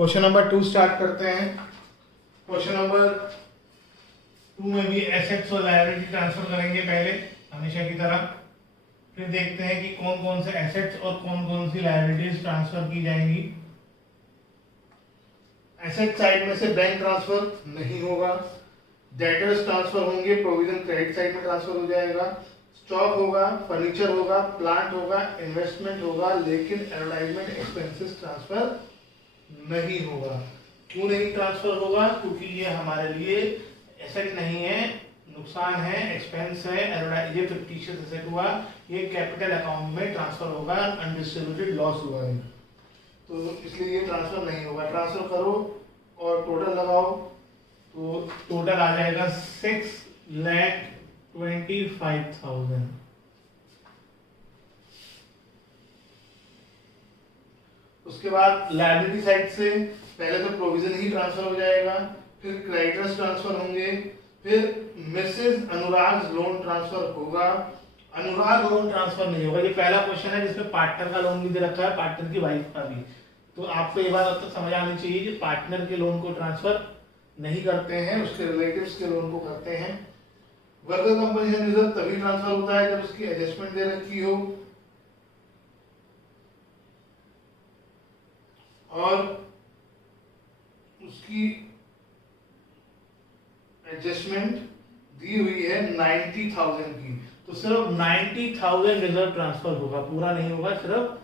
Question number 2 start करते हैं। Question number 2 में भी एसेट्स और लायबिलिटी ट्रांसफर करेंगे पहले हमेशा की तरह, फिर देखते हैं कि कौन कौन से एसेट्स और कौन कौन सी लायबिलिटीज ट्रांसफर की जाएंगी। एसेट साइड में से बैंक ट्रांसफर नहीं होगा, डेटर्स ट्रांसफर होंगे, प्रोविजन क्रेडिट साइड में ट्रांसफर हो जाएगा, स्टॉक होगा, फर्नीचर होगा, प्लांट होगा, इन्वेस्टमेंट होगा, लेकिन एडवर्टाइजमेंट एक्सपेंसेस ट्रांसफर नहीं होगा। क्यों नहीं ट्रांसफर होगा? क्योंकि ये हमारे लिए एसेट नहीं है, नुकसान है, एक्सपेंस है, ये फिक्टिशियस एसेट हुआ, ये कैपिटल अकाउंट में ट्रांसफर होगा, अनडिस्ट्रीब्यूटेड लॉस हुआ है, तो इसलिए ये ट्रांसफर नहीं होगा। ट्रांसफर करो और टोटल लगाओ तो टोटल आ जाएगा 6,25,000। उसके बाद लायबिलिटी साइड से पहले तो प्रोविजन ही ट्रांसफर हो जाएगा, फिर क्रेडिटर्स ट्रांसफर होंगे, फिर मिसेस अनुराग लोन ट्रांसफर होगा। अनुराग लोन ट्रांसफर नहीं होगा। ये पहला क्वेश्चन है जिसमें पार्टनर का लोन भी दे रखा है, पार्टनर की वाइफ का भी, तो आपको ये बात अब तक समझ आनी चाहिए कि पार्टनर के लोन को ट्रांसफर नहीं करते हैं, उसके रिलेटिव्स के लोन को करते हैं। वर्कर कंपनसेशन रिजर्व तभी ट्रांसफर होता है जब उसकी एडजस्टमेंट दे रखी हो और उसकी एडजस्टमेंट दी हुई है 90,000 की, तो सिर्फ 90,000 रिजर्व ट्रांसफर होगा, पूरा नहीं होगा, सिर्फ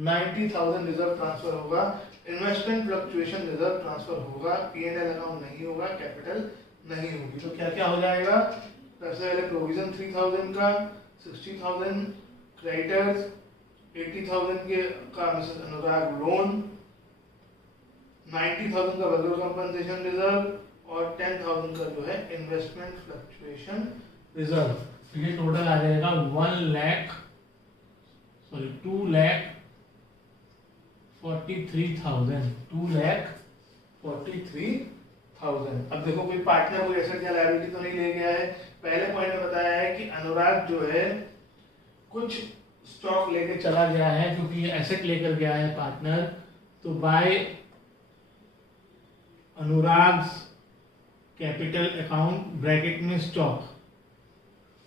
90,000 रिजर्व ट्रांसफर होगा। इन्वेस्टमेंट फ्लक्चुएशन रिजर्व ट्रांसफर होगा, P&L अकाउंट नहीं होगा, कैपिटल नहीं होगी। तो क्या क्या हो जाएगा? सबसे पहले प्रोविजन 3,000 का, 60,000 क्रेडिटर्स, 80,000 के का मिसेस अनुराग लोन, 90,000 का वर्कर कंपनसेशन रिजर्व और 10,000 का जो है इन्वेस्टमेंट फ्लक्चुएशन रिजर्व। तो ये टोटल आ जाएगा 2,43,000। अब देखो कोई पार्टनर कोई एसेट या लायबिलिटी तो नहीं ले गया है। पहले पॉइंट में बताया है कि अनुराग जो है कुछ स्टॉक लेके चला गया है, क्योंकि ये एसेट लेकर गया है पार्टनर, तो बाय अनुराग कैपिटल अकाउंट ब्रैकेट में स्टॉक।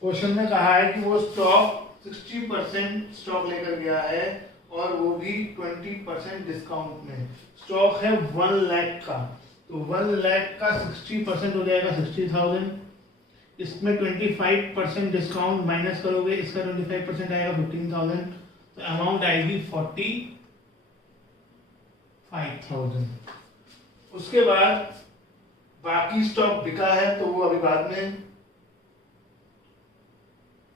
क्वेश्चन में कहा है कि वो स्टॉक 60% स्टॉक लेकर गया है और वो भी 20% डिस्काउंट में। स्टॉक है 1 लाख का, तो 1 लाख का 60% हो जाएगा 60,000, इसमें 25% डिस्काउंट माइनस करोगे, इसका 25% आएगा 15,000, तो अमाउंट आएगी 45,000। उसके बाद बाकी स्टॉक बिका है तो वो अभी बाद में।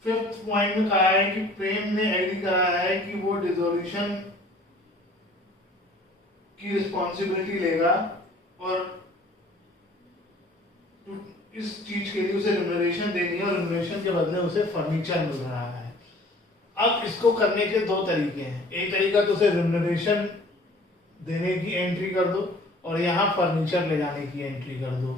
फिफ्थ पॉइंट में कहा है कि प्रेम ने एग्री करा है कि वो डिसोल्यूशन की रिस्पॉन्सिबिलिटी लेगा और इस चीज के लिए उसे रिम्यूनरेशन देनी है और रिम्यूनरेशन के बदले उसे फर्नीचर मिल रहा है। अब इसको करने के दो तरीके हैं। एक तरीका तो उसे रिम्यूनरेशन देने की एंट्री कर दो और यहाँ फर्नीचर ले जाने की एंट्री कर दो,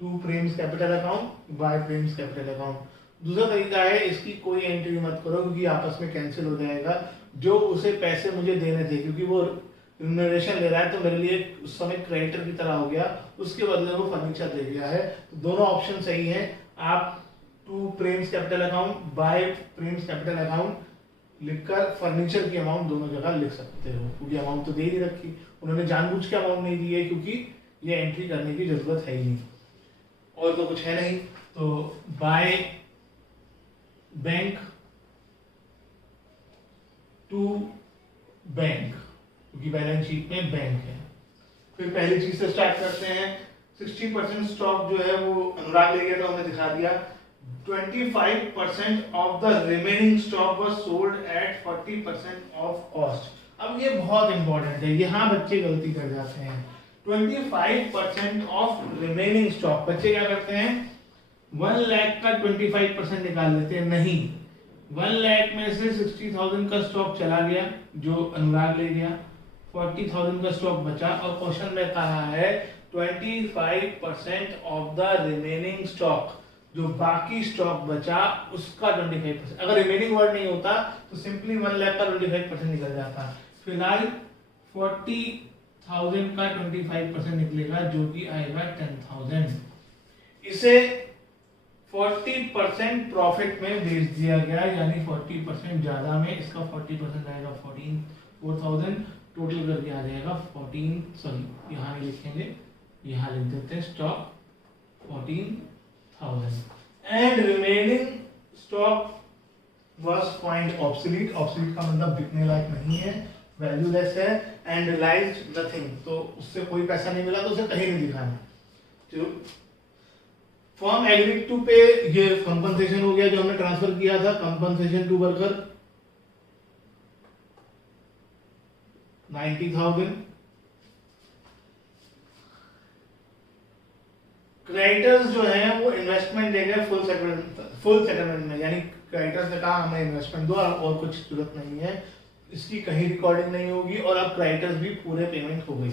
to Prem's capital account by Prem's capital account. दूसरा तरीका है इसकी कोई एंट्री मत करो, क्योंकि आपस में कैंसिल हो जाएगा। जो उसे पैसे मुझे देने थे, क्योंकि वो रिम्यूनरेशन ले रहा है, तो मेरे लिए उस समय क्रेडिटर की तरह हो गया, उसके बदले वो फर्नीचर दे गया है। तो दोनों ऑप्शन सही है। आप to Prem's capital account by Prem's capital account लिखकर फर्नीचर की अमाउंट दोनों जगह लिख सकते हो, क्योंकि अमाउंट तो दे ही रखी, उन्होंने जानबूझ के अमाउंट नहीं दी है, क्योंकि ये एंट्री करने की जरूरत है ही नहीं, और तो कुछ है नहीं। तो बाय बैंक टू बैंक, क्योंकि बैलेंस शीट में बैंक है। फिर पहली चीज से स्टार्ट करते हैं। 60% स्टॉक जो है वो अनुराग ले गया, तो हमने दिखा दिया। 25% of the remaining stock was sold at 40% of cost. अब ये बहुत इंपॉर्टेंट है, यहाँ बच्चे गलती कर जाते हैं। 25% ऑफ रिमेनिंग स्टॉक, बच्चे क्या करते हैं 1 लाख का 25% निकाल लेते हैं। नहीं, 1 लाख में से 60,000 का स्टॉक चला गया जो अनुराग ले गया, 40,000 का स्टॉक बचा, और क्वेश्चन में कहा है 25% ऑफ द रिमेनिंग स्टॉक, जो बाकी स्टॉक बचा उसका 25%। अगर रिमेनिंग वर्ड नहीं होता तो सिंपली 1 लाख का 25% निकल जाता। फिलहाल 40 1000 का 25% निकलेगा जो कि आएगा 10,000। इसे 40% प्रॉफिट में बेच दिया गया, यानी 40% ज्यादा में, इसका 40% आएगा 4,000, टोटल करके आ जाएगा 14, सॉरी यहाँ नहीं लिखेंगे, यहाँ लिख देते हैं stock 14,000 and remaining stock was find obsolete. Obsolete का मतलब बिकने लायक नहीं है, वैल्यूलेस है, एंड रियलाइज्ड नथिंग, तो उससे कोई पैसा नहीं मिला तो उसे कहीं नहीं दिखाना। तो फर्म एग्रीड टू पे, ये कंपनसेशन हो गया जो हमने ट्रांसफर किया था, कंपनसेशन टू वर्कर 90,000। क्रेडिटर्स जो है वो इन्वेस्टमेंट देंगे फुल सेटलमेंट में, यानी क्रेडिटर्स ने कहा हमें इन्वेस्टमेंट दो और कुछ जरूरत नहीं है, इसकी कहीं रिकॉर्डिंग नहीं होगी, और अब क्रेडिटर्स भी पूरे पेमेंट हो गई।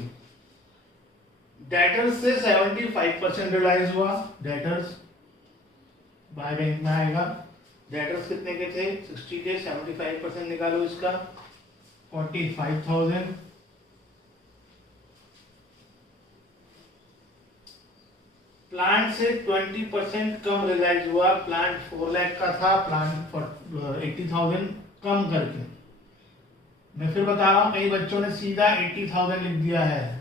डेटर्स से 75% रियलाइज हुआ, डेटर्स बाय बैंक में आएगा। डेटर्स कितने के थे? 60 के, 75% निकालो इसका 45,000। प्लांट से 20% कम रियलाइज हुआ, प्लांट 4 लाख का था, प्लांट 80,000 कम करके। मैं फिर बता रहा हूं, कई बच्चों ने सीधा 80,000 लिख दिया है।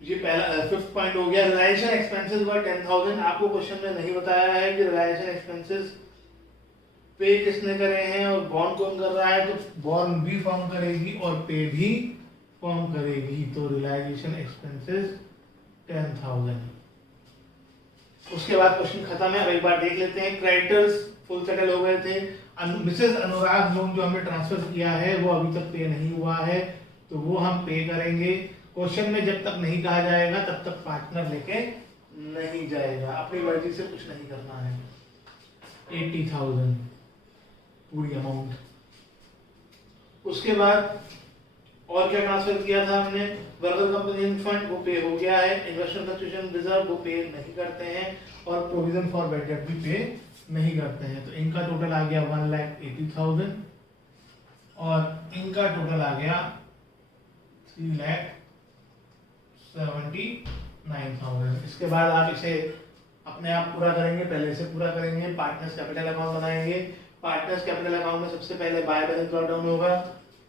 ये पहला 5th पॉइंट हो गया। रिलायेशन एक्सपेंसेस वर 10,000। आपको क्वेश्चन में नहीं बताया है कि रिलायेशन एक्सपेंसेस पे किसने करे हैं और बॉन्ड कौन कर रहा है, तो बॉन्ड भी फॉर्म करेगी और पे भी फॉर्म करेगी, तो रिलाइजेशन एक्सपेंसेस 10,000। उसके बाद क्वेश्चन खत्म है। अब एक बार देख लेते हैं। क्रेडिटर्स फुल सेटल हो गए थे। मिसेस अनुराग लोन जो हमें ट्रांसफर किया है वो अभी तक पे नहीं हुआ है, तो वो हम पे करेंगे। क्वेश्चन में जब तक नहीं कहा जाएगा तब तक पार्टनर लेके नहीं जाएगा, अपनी मर्जी से कुछ नहीं करना है। 80,000 पूरी अमाउंट। उसके बाद और क्या ट्रांसफर किया था हमने? वर्कर कंपनी फंड, वो पे हो गया है। इन्वेस्टमेंट फ्लक्चुएशन रिजर्व वो पे नहीं करते हैं, और प्रोविजन फॉर बैड डेट भी पे नहीं करते हैं। तो इनका टोटल आ गया 1,80,000 और इनका टोटल आ गया 3,79,000। इसके बाद आप इसे अपने आप पूरा करेंगे, पहले से पूरा करेंगे। पार्टनर्स कैपिटल अकाउंट बनाएंगे। पार्टनर्स कैपिटल अकाउंट में सबसे पहले बाय बैलेंस ड्रॉ डाउन होगा,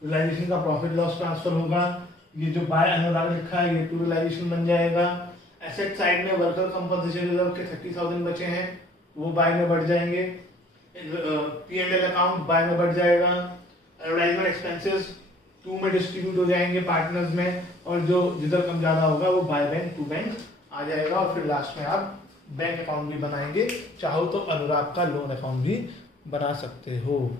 रियलाइजेशन का प्रॉफिट लॉस ट्रांसफर होगा। ये जो बाय अनुराग लिखा है ये टू रियलाइजेशन बन जाएगा। एसेट साइड में वर्कर कंपनसेशन रिजर्व के 30,000 बचे हैं, वो बाय में बढ़ जाएंगे। P&L अकाउंट बाय में बढ़ जाएगा। एडवर्टाइजमेंट एक्सपेंसेस 2 में डिस्ट्रीब्यूट हो जाएंगे पार्टनर्स में, और जो जिधर कम ज्यादा होगा वो बाय बैंक टू बैंक आ जाएगा। और फिर लास्ट में आप बैंक अकाउंट भी बनाएंगे, चाहो तो अनुराग का लोन अकाउंट भी बना सकते हो।